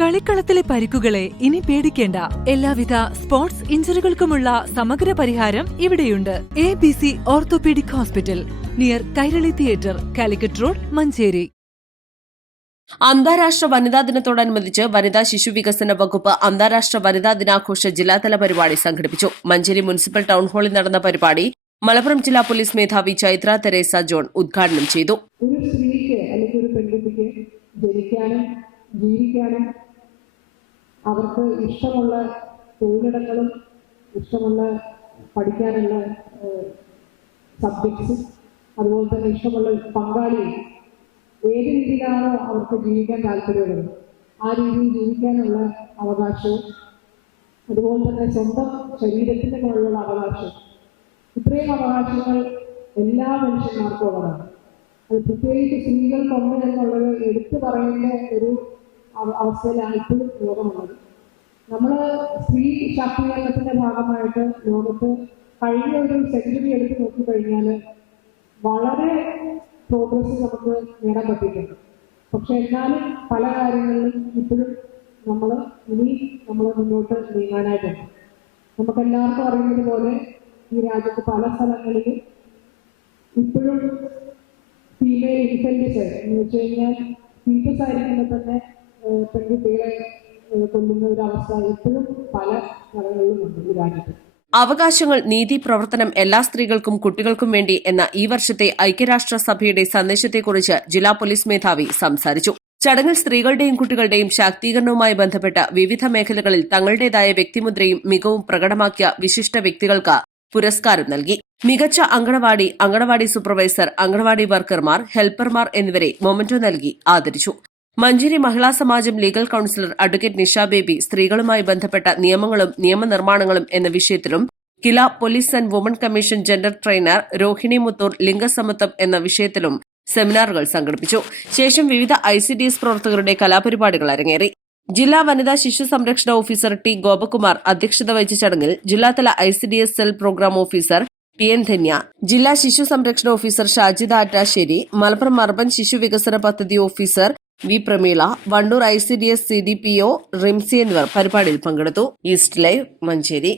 കളിക്കളത്തിലെ പരിക്കുകളെ ഇനി പേടിക്കേണ്ട. എല്ലാവിധ സ്പോർട്സ് ഇഞ്ചുറികൾക്കുമുള്ള സമഗ്ര പരിഹാരം ഇവിടെയുണ്ട്. ABC orthopaedic hospital, near Kairali theatre, Calicut road, Manjeri. അന്താരാഷ്ട്ര വനിതാ ദിനത്തോടനുബന്ധിച്ച് വനിതാ ശിശു വികസന വകുപ്പ് അന്താരാഷ്ട്ര വനിതാ ദിനാഘോഷ ജില്ലാതല പരിപാടി സംഘടിപ്പിച്ചു. മഞ്ചേരി മുനിസിപ്പൽ ടൗൺ ഹാളിൽ നടന്ന പരിപാടി മലപ്പുറം ജില്ലാ പോലീസ് മേധാവി ചൈത്ര തെരേസ ജോൺ ഉദ്ഘാടനം ചെയ്തു. ഒരു സ്ത്രീക്ക് അല്ലെങ്കിൽ ഒരു പെൺകുട്ടിക്ക് ജനിക്കാനും ജീവിക്കാനും അവർക്ക് ഇഷ്ടമുള്ള തൊഴിലിടങ്ങളും ഇഷ്ടമുള്ള പഠിക്കാനുള്ള സബ്ജക്ട്സും അതുപോലെ തന്നെ ഇഷ്ടമുള്ള പങ്കാളിയും ഏത് രീതിയിലാണോ അവർക്ക് ജീവിക്കാൻ താല്പര്യമുള്ളത് ആ രീതിയിൽ ജീവിക്കാനുള്ള അവകാശവും അതുപോലെ തന്നെ സ്വന്തം ശരീരത്തിൻ്റെ മുകളിലുള്ള അവകാശവും, ഇത്രയും അവകാശങ്ങൾ എല്ലാ മനുഷ്യന്മാർക്കും ഉള്ളതാണ്. അത് പ്രത്യേകിച്ച് സ്ത്രീകൾക്കുണ്ട് എന്നുള്ളത് എടുത്തു പറയേണ്ട ഒരു അവസ്ഥയിലാണ് ഇപ്പോഴും ലോകമുള്ളത്. നമ്മൾ സ്ത്രീ ശാക്തീകരണത്തിൻ്റെ ഭാഗമായിട്ട് ലോകത്ത് കഴിഞ്ഞ ഒരു സെഞ്ചുറി എടുത്ത് നോക്കിക്കഴിഞ്ഞാൽ വളരെ പ്രോഗ്രസ് നമുക്ക് നേടാൻ പറ്റിയിട്ടുണ്ട്. പക്ഷെ എന്നാലും പല കാര്യങ്ങളിലും ഇപ്പോഴും നമ്മൾ മുന്നോട്ട് നീങ്ങാനായിട്ടുണ്ട്. നമുക്കെല്ലാവർക്കും അറിയുന്നത് പോലെ ഈ രാജ്യത്ത് പല സ്ഥലങ്ങളിലും ഇപ്പോഴും ഫീമെയിൽ ഇൻഫെൻറ്റിസൈഡ് എന്ന് വെച്ച് കഴിഞ്ഞാൽ ഫീറ്റസ് ആയിരിക്കുമ്പോൾ തന്നെ പെൺകുട്ടികളെ കൊല്ലുന്ന ഒരു അവസ്ഥ ഇപ്പോഴും പല സ്ഥലങ്ങളിലും ഉണ്ട് ഈ രാജ്യത്ത്. അവകാശങ്ങൾ, നീതി, പ്രവർത്തനം എല്ലാ സ്ത്രീകൾക്കും കുട്ടികൾക്കും വേണ്ടി എന്ന ഈ വർഷത്തെ ഐക്യരാഷ്ട്രസഭയുടെ സന്ദേശത്തെക്കുറിച്ച് ജില്ലാ പോലീസ് മേധാവി സംസാരിച്ചു. ചടങ്ങിൽ സ്ത്രീകളുടെയും കുട്ടികളുടെയും ശാക്തീകരണവുമായി ബന്ധപ്പെട്ട വിവിധ മേഖലകളിൽ തങ്ങളുടേതായ വ്യക്തിമുദ്രയും മികവും പ്രകടമാക്കിയ വിശിഷ്ട വ്യക്തികൾക്ക് പുരസ്കാരം നൽകി. മികച്ച അങ്കണവാടി സൂപ്പർവൈസർ, അങ്കണവാടി വർക്കർമാർ, ഹെൽപ്പർമാർ എന്നിവരെ മൊമന്റോ നൽകി ആദരിച്ചു. Manjeri Mahila Samajam legal counsellor advocate Nisha Baby സ്ത്രീകളുമായി ബന്ധപ്പെട്ട നിയമങ്ങളും നിയമനിർമ്മാണങ്ങളും എന്ന വിഷയത്തിലും KILA police and woman commission gender trainer Rohini Muthoor ലിംഗസമത്വം എന്ന വിഷയത്തിലും സെമിനാറുകൾ സംഘടിപ്പിച്ചു. ശേഷം വിവിധ ICDS പ്രവർത്തകരുടെ കലാപരിപാടികൾ അരങ്ങേറി. ജില്ലാ വനിതാ ശിശു സംരക്ഷണ ഓഫീസർ ടി ഗോപകുമാർ അധ്യക്ഷത വഹിച്ച ചടങ്ങിൽ ജില്ലാതല ICDS cell program officer PN Dhanya, ജില്ലാ ശിശു സംരക്ഷണ ഓഫീസർ ഷാജിദ ആറ്റാശ്ശേരി, മലപ്പുറം അർബൻ ശിശു വികസന പദ്ധതി officer V Prameela, Wandoor ICDS CDPO Rimsy എന്നിവർ പരിപാടിയിൽ പങ്കെടുത്തു. East live, Manjeri.